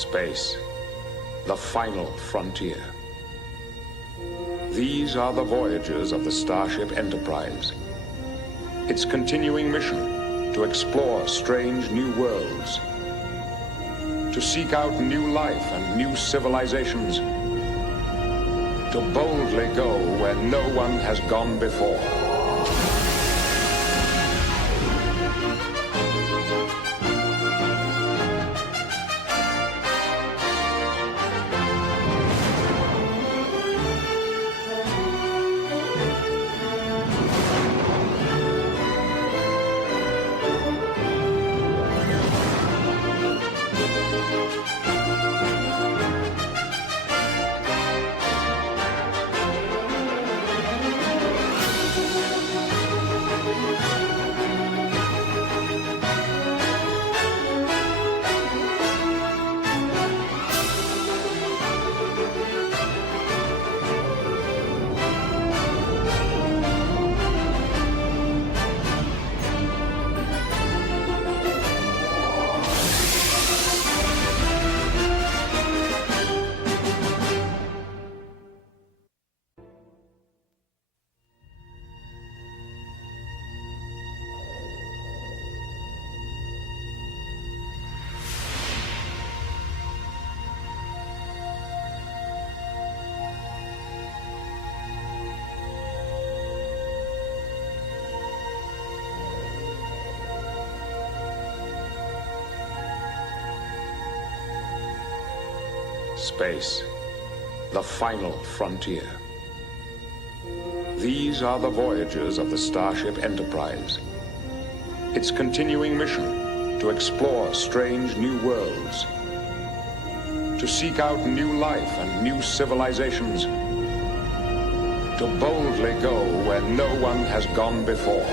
Space, the final frontier. These are the voyages of the Starship Enterprise. Its continuing mission to explore strange new worlds, to seek out new life and new civilizations, to boldly go where no one has gone before. Space, the final frontier. These are the voyages of the Starship Enterprise. Its continuing mission to explore strange new worlds, to seek out new life and new civilizations, to boldly go where no one has gone before.